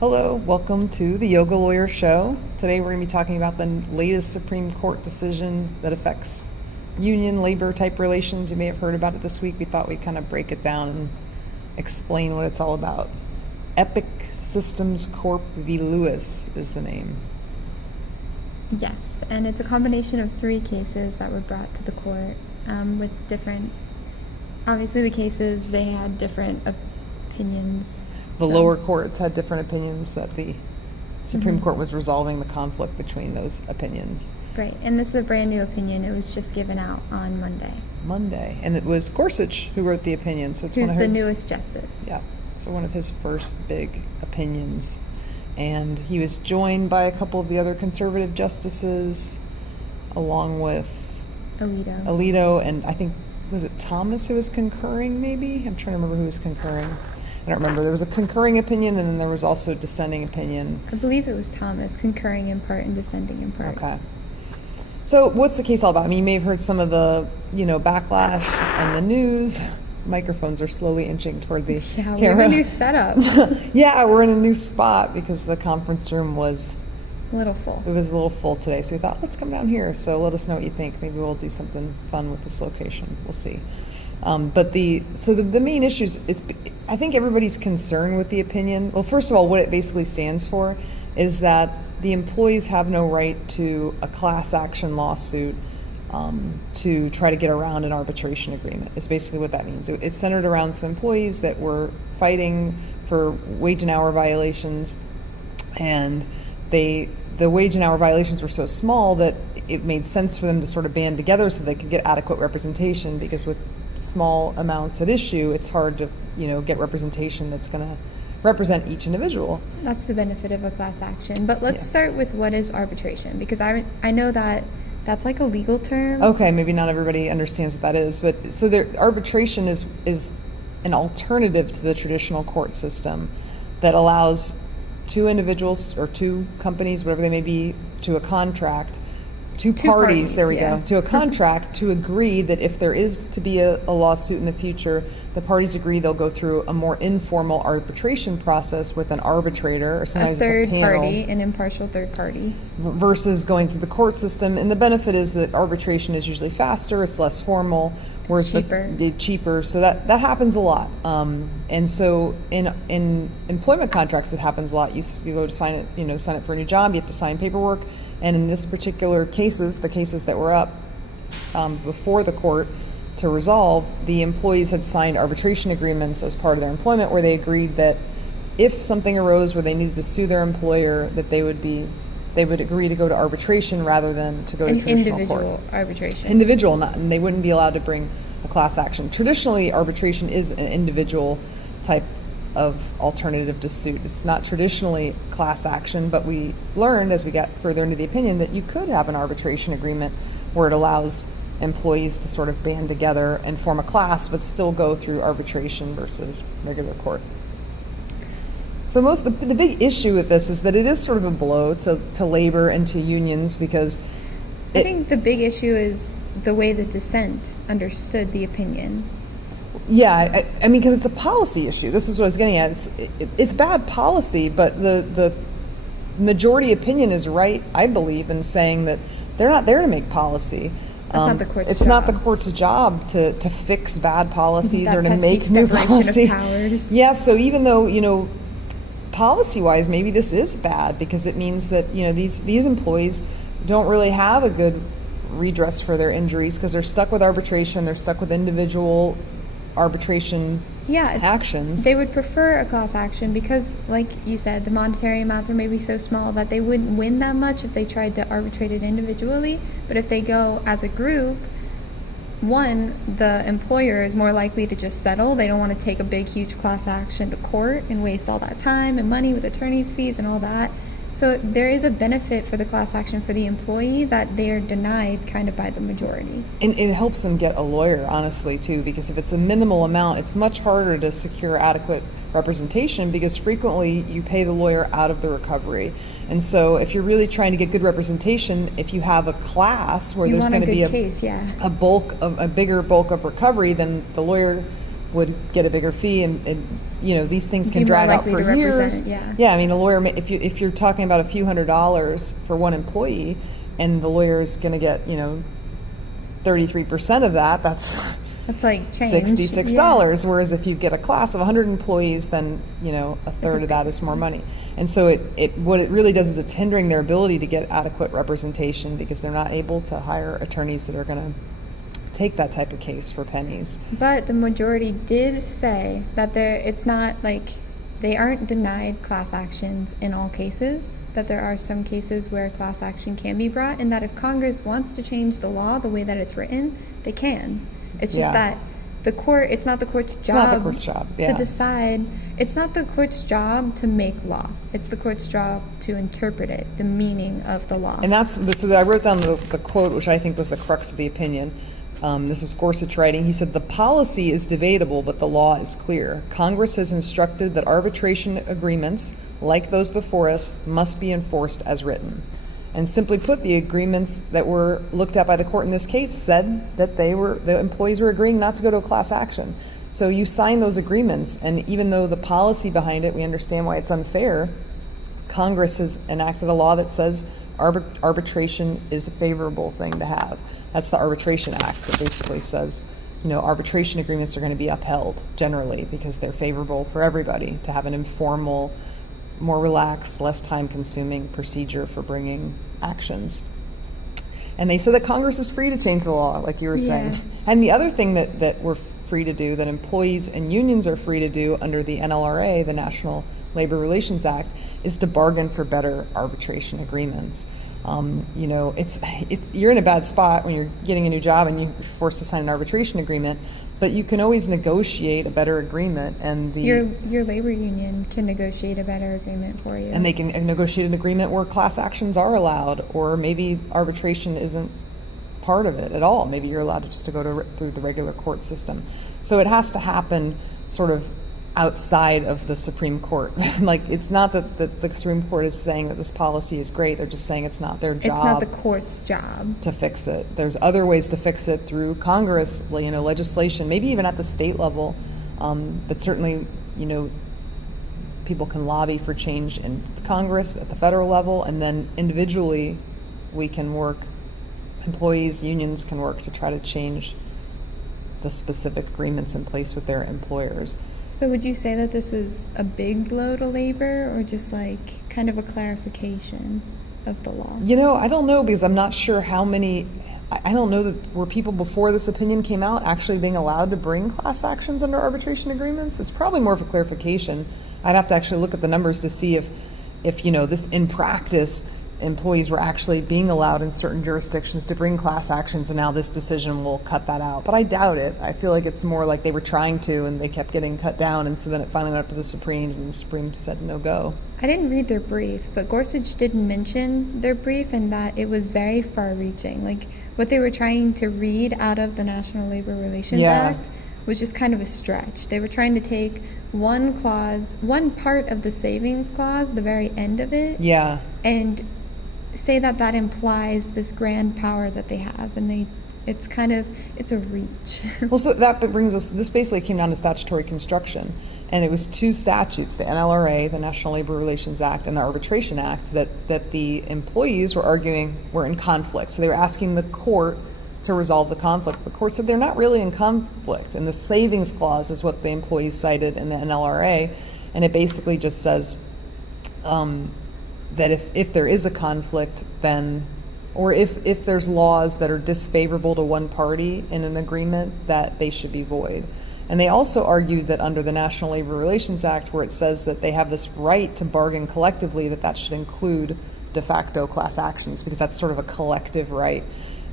Hello, welcome to the Yoga Lawyer Show. Today we're going to be talking about the latest Supreme Court decision that affects union labor type relations. You may have heard about it this week. We thought we'd kind of break it down and explain what it's all about. Epic Systems Corp v. Lewis is the name. Yes, and it's a combination of three cases that were brought to the court with different, obviously the cases, they had different opinions. The lower courts had different opinions that the Supreme Court was resolving the conflict between those opinions. Right, and this is a brand new opinion. It was just given out on Monday. And it was Gorsuch who wrote the opinion. So it's Who's one of the his, newest justice. Yeah, so one of his first big opinions. And he was joined by a couple of the other conservative justices, along with Alito, and I think, was it Thomas who was concurring maybe? I'm trying to remember who was concurring. I don't remember. There was a concurring opinion, and then there was also a dissenting opinion. I believe it was Thomas, concurring in part and dissenting in part. Okay. So what's the case all about? I mean, you may have heard some of the, backlash in the news. Microphones are slowly inching toward the camera. We have a new setup. Yeah, we're in a new spot because the conference room was a little full. It was a little full today, so we thought, let's come down here. So let us know what you think. Maybe we'll do something fun with this location. We'll see. But the main issues, I think everybody's concerned with the opinion. Well, first of all, what it basically stands for is that the employees have no right to a class action lawsuit to try to get around an arbitration agreement. Is basically what that means. It's centered around some employees that were fighting for wage and hour violations, and the wage and hour violations were so small that it made sense for them to sort of band together so they could get adequate representation, because with small amounts at issue, it's hard to get representation that's going to represent each individual. That's the benefit of a class action. But let's start with what is arbitration, because I know that that's like a legal term. Okay, maybe not everybody understands what that is, but so arbitration is an alternative to the traditional court system that allows two individuals or two companies, whatever they may be, to a contract, two parties, there we go, to a contract to agree that if there is to be a lawsuit in the future, the parties agree they'll go through a more informal arbitration process with an arbitrator, or sometimes a third it's a panel, party, an impartial third party, versus going through the court system. And the benefit is that arbitration is usually faster, it's less formal, whereas cheaper. So that happens a lot. And so in employment contracts, it happens a lot. You go to sign it for a new job, you have to sign paperwork. And in this particular cases, the cases that were up before the court to resolve, the employees had signed arbitration agreements as part of their employment, where they agreed that if something arose where they needed to sue their employer, that they would agree to go to arbitration rather than to go to traditional court. Individual arbitration. Individual, and they wouldn't be allowed to bring a class action. Traditionally, arbitration is an individual type of alternative to suit. It's not traditionally class action, but we learned as we got further into the opinion that you could have an arbitration agreement where it allows employees to sort of band together and form a class, but still go through arbitration versus regular court. So the big issue with this is that it is sort of a blow to labor and to unions, because I think the big issue is the way the dissent understood the opinion. Yeah, I mean, because it's a policy issue. This is what I was getting at. It's bad policy, but the majority opinion is right, I believe, in saying that they're not there to make policy. That's not the court's job. It's not the court's job to fix bad policies or to make new policy. Yeah, so even though, policy-wise, maybe this is bad, because it means that, these employees don't really have a good redress for their injuries, because they're stuck with arbitration, they're stuck with individual arbitration actions. They would prefer a class action because, like you said, the monetary amounts are maybe so small that they wouldn't win that much if they tried to arbitrate it individually. But if they go as a group, one, the employer is more likely to just settle. They don't want to take a big, huge class action to court and waste all that time and money with attorney's fees and all that. So there is a benefit for the class action for the employee that they're denied kind of by the majority. And it helps them get a lawyer, honestly, too, because if it's a minimal amount, it's much harder to secure adequate representation, because frequently you pay the lawyer out of the recovery. And so if you're really trying to get good representation, if you have a class where there's going to be a bigger bulk of recovery, then the lawyer would get a bigger fee, and you know, these things can Be more drag out likely for to represent years. it, yeah. Yeah, I mean, a lawyer, if you're talking about a few $100s for one employee, and the lawyer is going to get, you know, 33% of that, that's like change. $66. Yeah. Whereas if you get a class of 100 employees, then, you know, a third of that is more money. And so what it really does is it's hindering their ability to get adequate representation, because they're not able to hire attorneys that are going to take that type of case for pennies. But the majority did say that it's not like they aren't denied class actions in all cases, that there are some cases where class action can be brought, and that if Congress wants to change the law the way that it's written, they can. It's just that it's not the court's job to decide. It's not the court's job to make law. It's the court's job to interpret it, the meaning of the law. And so I wrote down the quote, which I think was the crux of the opinion. This was Gorsuch writing. He said, "The policy is debatable, but the law is clear. Congress has instructed that arbitration agreements, like those before us, must be enforced as written." And simply put, the agreements that were looked at by the court in this case said that the employees were agreeing not to go to a class action. So you sign those agreements, and even though the policy behind it, we understand why it's unfair, Congress has enacted a law that says arbitration is a favorable thing to have. That's the Arbitration Act that basically says, you know, arbitration agreements are going to be upheld generally because they're favorable for everybody to have an informal, more relaxed, less time-consuming procedure for bringing actions. And they said that Congress is free to change the law, like you were saying. And the other thing that we're free to do, that employees and unions are free to do under the NLRA, the National Labor Relations Act, is to bargain for better arbitration agreements. You know, you're in a bad spot when you're getting a new job and you're forced to sign an arbitration agreement, but you can always negotiate a better agreement, and your labor union can negotiate a better agreement for you. And they can negotiate an agreement where class actions are allowed, or maybe arbitration isn't part of it at all. Maybe you're allowed just to go through the regular court system. So it has to happen sort of outside of the Supreme Court. Like, it's not that the Supreme Court is saying that this policy is great. They're just saying it's not their job. It's not the court's job to fix it. There's other ways to fix it through Congress, you know, legislation, maybe even at the state level. But certainly, you know, people can lobby for change in Congress at the federal level, and then individually we can work, employees, unions can work to try to change the specific agreements in place with their employers. So would you say that this is a big blow to labor, or just like kind of a clarification of the law? You know, I don't know, because I'm not sure how many, I don't know that were people before this opinion came out actually being allowed to bring class actions under arbitration agreements. It's probably more of a clarification. I'd have to actually look at the numbers to see if you know, this in practice, employees were actually being allowed in certain jurisdictions to bring class actions, and now this decision will cut that out. But I doubt it. I feel like it's more like they were trying to, and they kept getting cut down, and so then it finally went up to the Supremes, and the Supremes said no go. I didn't read their brief, but Gorsuch did mention their brief, and that it was very far-reaching. Like, what they were trying to read out of the National Labor Relations Act was just kind of a stretch. They were trying to take one clause, one part of the savings clause, the very end of it, and say that implies this grand power that they have, and it's a reach. Well, so that brings us, this basically came down to statutory construction, and it was two statutes, the NLRA, the National Labor Relations Act, and the Arbitration Act, that the employees were arguing were in conflict. So they were asking the court to resolve the conflict. The court said they're not really in conflict, and the savings clause is what the employees cited in the NLRA, and it basically just says that if there is a conflict, then, or if there's laws that are disfavorable to one party in an agreement, that they should be void. And they also argued that under the National Labor Relations Act, where it says that they have this right to bargain collectively, that should include de facto class actions, because that's sort of a collective right.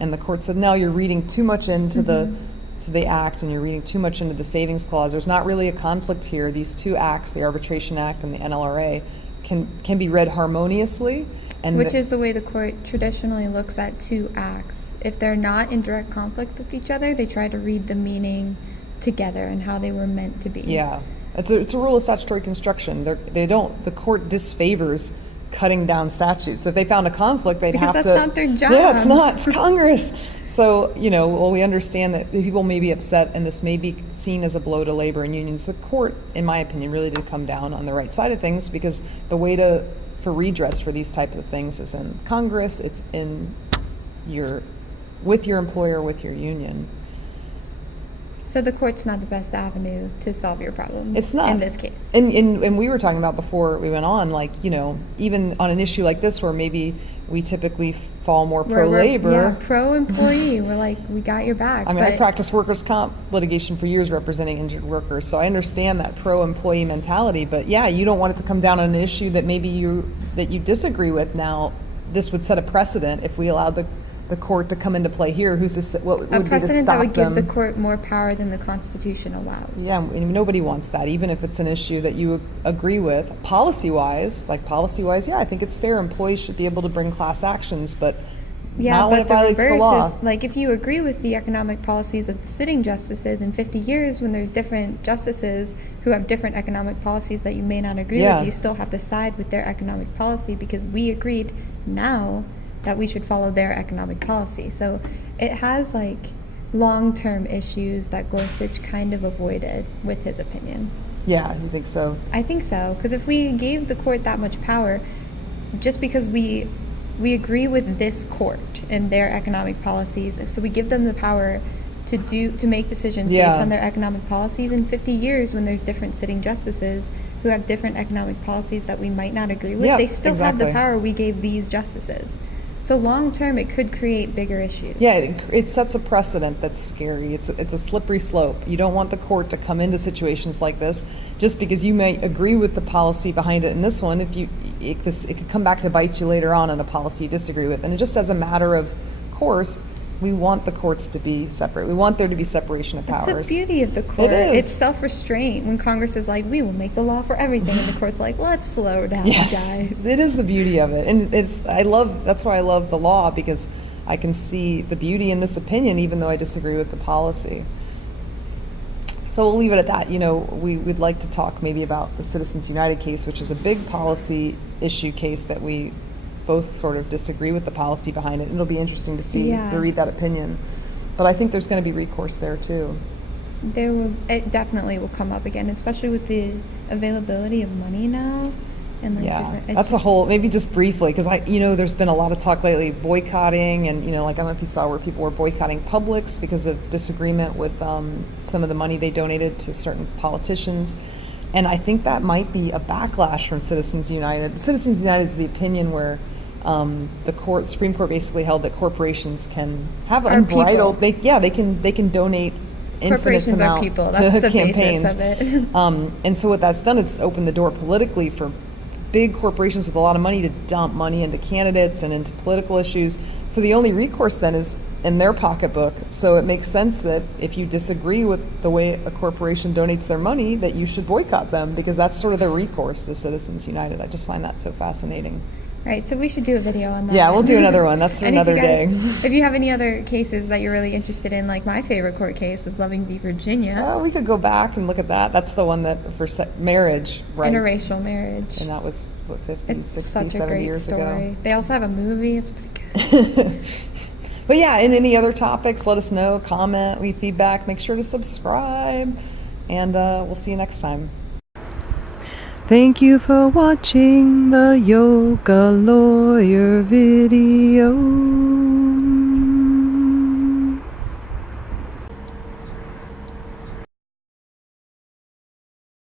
And the court said, no, you're reading too much into the act, and you're reading too much into the savings clause. There's not really a conflict here. These two acts, the Arbitration Act and the NLRA, can be read harmoniously. And which is the way the court traditionally looks at two acts. If they're not in direct conflict with each other, they try to read the meaning together and how they were meant to be. Yeah, it's a rule of statutory construction. The court disfavors cutting down statutes. So if they found a conflict, they'd Because have to. that's not their job. Yeah, it's not. It's Congress. So, well, we understand that people may be upset, and this may be seen as a blow to labor and unions. The court, in my opinion, really did come down on the right side of things, because the way for redress for these type of things is in Congress. It's with your employer, with your union. So the court's not the best avenue to solve your problems. It's not. In this case. And we were talking about before we went on, like, even on an issue like this where maybe we typically fall more pro-labor. Yeah, pro-employee. We're like, we got your back. I mean, I practiced workers' comp litigation for years representing injured workers, so I understand that pro-employee mentality. But yeah, you don't want it to come down on an issue that maybe you disagree with. Now, this would set a precedent if we allowed the court to come into play here. What would be to stop them? A precedent that would give the court more power than the Constitution allows. Yeah, and nobody wants that, even if it's an issue that you agree with. Policy-wise, yeah, I think it's fair. Employees should be able to bring class actions, but not when it violates the law. Is, like, if you agree with the economic policies of the sitting justices in 50 years, when there's different justices who have different economic policies that you may not agree with, you still have to side with their economic policy, because we agreed now that we should follow their economic policy. So it has like long-term issues that Gorsuch kind of avoided with his opinion. Yeah, you think so? I think so, because if we gave the court that much power, just because we agree with this court and their economic policies, so we give them the power to make decisions based on their economic policies. In 50 years, when there's different sitting justices who have different economic policies that we might not agree with, they still have the power we gave these justices. So long term, it could create bigger issues. Yeah, it sets a precedent that's scary. It's a slippery slope. You don't want the court to come into situations like this just because you may agree with the policy behind it in this one. It could come back to bite you later on in a policy you disagree with. And just as a matter of course, we want the courts to be separate. We want there to be separation of powers. It's the beauty of the court. It is. It's self-restraint. When Congress is like, we will make the law for everything, and the court's like, let's slow down, guys. It is the beauty of it. And that's why I love the law, because I can see the beauty in this opinion, even though I disagree with the policy. So we'll leave it at that. We'd like to talk maybe about the Citizens United case, which is a big policy issue case that we both sort of disagree with the policy behind it. It'll be interesting to read that opinion. But I think there's going to be recourse there too. It definitely will come up again, especially with the availability of money now. And that's a whole, maybe just briefly, because there's been a lot of talk lately, boycotting, and I don't know if you saw where people were boycotting Publix because of disagreement with some of the money they donated to certain politicians. And I think that might be a backlash from Citizens United. Citizens United is the opinion where the Supreme Court basically held that corporations can have unbridled. They can donate infinite amount people. That's to the campaigns. Basis of it. And so what that's done is opened the door politically for big corporations with a lot of money to dump money into candidates and into political issues. So the only recourse then is in their pocketbook. So it makes sense that if you disagree with the way a corporation donates their money, that you should boycott them, because that's sort of the recourse to Citizens United. I just find that so fascinating. Right, so we should do a video on that. Yeah, we'll do another one. That's for another day. If you have any other cases that you're really interested in, like my favorite court case is Loving v. Virginia. We could go back and look at that. That's the one that for marriage rights. Interracial marriage. And that was, 50, it's 60, such 70 a great years story. ago. They also have a movie. It's pretty good. But yeah, and any other topics, let us know, comment, leave feedback, make sure to subscribe, and we'll see you next time. Thank you for watching the Yoga Lawyer video.